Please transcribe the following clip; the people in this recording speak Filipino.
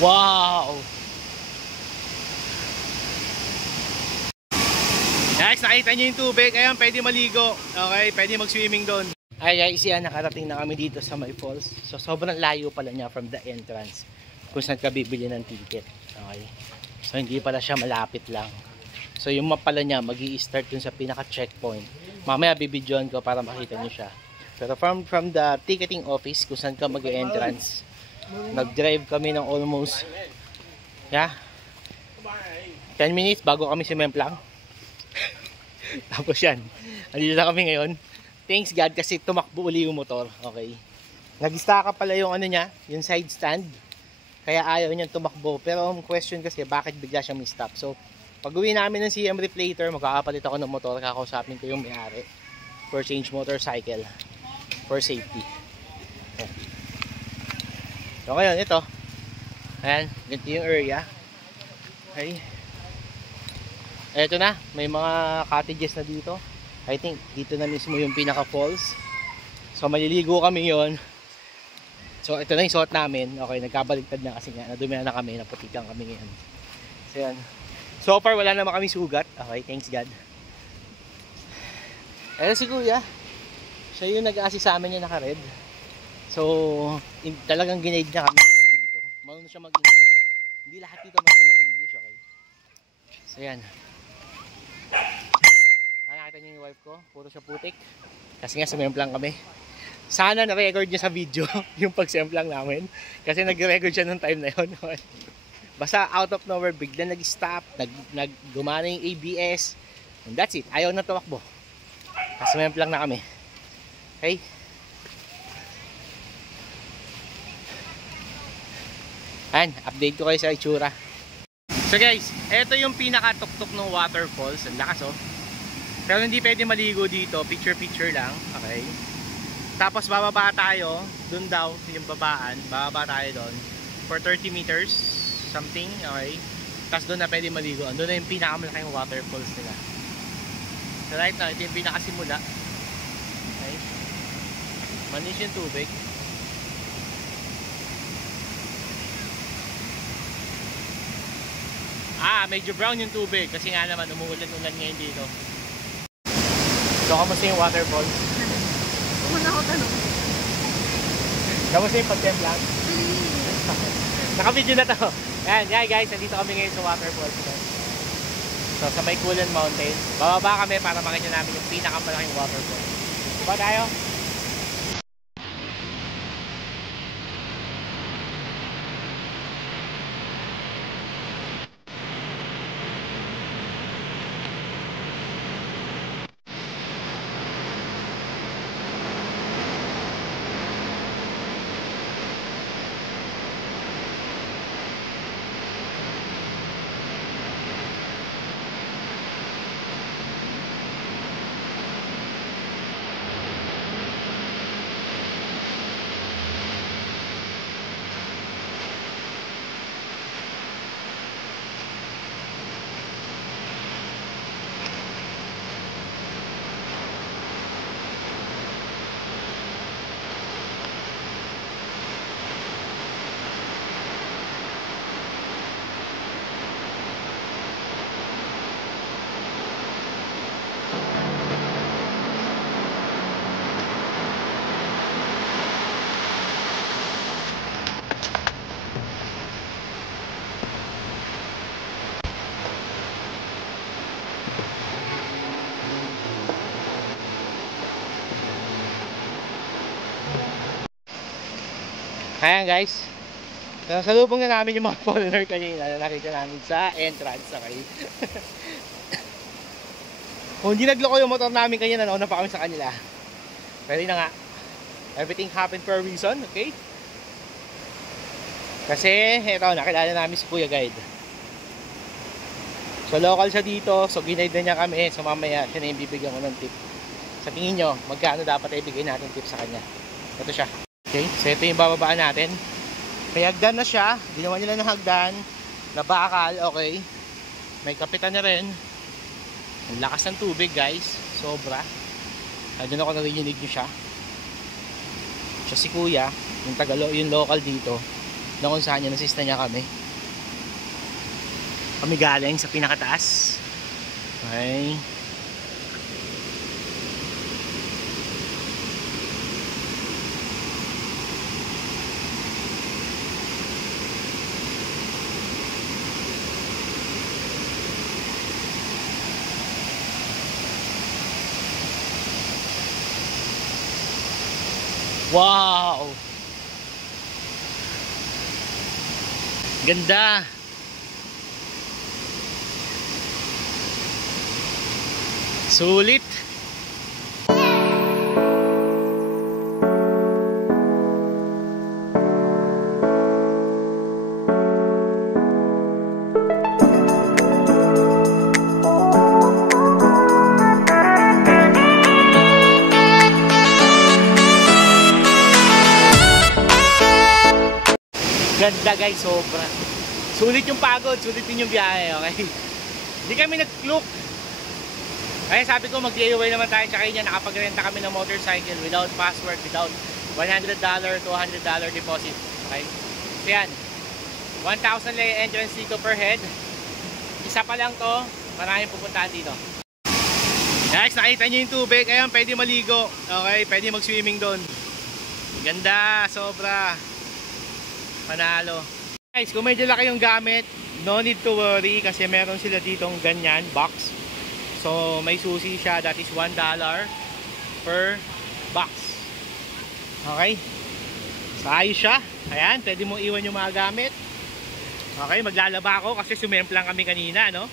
Wow! Guys, nakita nyo yung tubig. Ayan, pwede maligo. Okay, pwede mag-swimming doon. Ay guys, yan, nakarating na kami dito sa May Falls. So, sobrang layo pala niya from the entrance kung saan ka bibili ng ticket. Okay. So, hindi pala siya malapit lang. So, yung map pala niya, mag-i-start dun sa pinaka-checkpoint. Mamaya, bibidyoan ko para makita nyo siya. Pero from the ticketing office, kung saan ka mag-entrance, nag-drive kami ng almost 10 minutes bago kami sumemplang. Tapos yan, andito na kami ngayon. Thanks God kasi tumakbo uli yung motor. Okay. Nag-staka pala yung ano niya, yung side stand. Kaya ayaw niyang tumakbo. Pero ang question kasi, bakit bigla siyang mi-stop? So, pag uwi namin ng CM Reflator, magkakapalit ako ng motor. Kakausapin ko yung may-ari for change motorcycle for safety. Ayan. So ngayon, ito. Ayan, ganito yung area. Okay. Eto na, may mga cottages na dito. I think dito na mismo yung pinaka falls. So maliligo kami yon. So ito na yung suot namin. Okay, nagkabaligtad na kasi nga nadumihan na kami, naputikan kami ngayon. So yan. So far wala naman kami sugat. Okay, thanks God. Eto si Kuya. Siya yung nag-assist sa amin yung naka-red. So talagang ginaid niya kami hanggang dito. Marunong siya mag-English. Hindi lahat dito marunong mag-English, okay? So yan. Nakita niyo yung wife ko, puro siya putik. Kasi nga sumemplang kami. Sana na-record niya sa video yung pag-semplang namin. Kasi nag-record siya nung time na yun. Basta out of nowhere, bigla nag-stop, gumana yung ABS. And that's it. Ayaw na tumakbo. Kasi sumemplang na kami. Okay? Ayan, update ko kayo sa itsura. So guys, ito yung pinaka-tuktok ng waterfalls. Ang lakas oh. Pero hindi pwede maligo dito, picture lang, okay? Tapos bababa tayo, dun daw yung babaan, bababa tayo doon for 30 meters, something, okay? Tapos doon na pwede maligo, doon na yung pinakamalaking waterfalls nila. So right now, ito yung pinakasimula, okay? Manis yung tubig. Medyo brown yung tubig kasi nga naman umuulan-ulan ngayon dito. So, kamusta yung waterfall? Muna ako tanong. Kamusta yung pag-templang? Naka-video na to. Yan guys, nandito kami ngayon sa waterfall. So, sa may Kulan Mountain. Bababa kami para makita namin yung pinakamalaking waterfall. Diba tayo? Ayan guys, salubong na namin yung mga foreigner kanina na nakita namin sa entrance, okay? Kung hindi nagloko yung motor namin kanina, nauna pa kami sa kanila. Pero na nga, everything happened for a reason, okay? Kasi, eto, nakilala namin si Kuya Guide. So local siya dito, so ginaid na niya kami, so mamaya siya na yung bibigyan ko ng tip. Sa tingin nyo, magkano dapat ibigay natin tip sa kanya? Ito siya. Okay, so ito yung bababaan natin. May hagdan na siya. Ginawa nila ng hagdan na bakal, okay. May kapitan na rin. Ang lakas ng tubig guys, sobra. Doon ako narinig nyo siya. Siya si Kuya, yung local dito. na kung saan yun, nasista niya kami. Kami galing sa pinakataas. Okay. Wow! Ganda! Sulit! Ganda guys, sobra. Sulit yung pagod, sulit din yung biyahe, okay? Hindi kami nag-look. Kaya sabi ko mag-DIY naman tayo, tsaka yun yan, nakapagrenta kami ng motorcycle without password, without $100, $200 deposit, okay? So yan, 1,000 lang yung entrance dito per head. Isa pa lang to, maraming pupuntahan dito. Guys, nakita nyo yung tubig, ayan, pwede maligo, okay? Pwede mag-swimming doon. Ganda, sobra. Panalo. Guys, kung medyo laki yung gamit, no need to worry kasi meron sila ditong ganyan, box. So, may susi siya, that is $1 per box. Okay? So, ayos siya. Ayan, pwede mong iwan yung mga gamit. Okay, maglalaba ako kasi sumemplang kami kanina, no?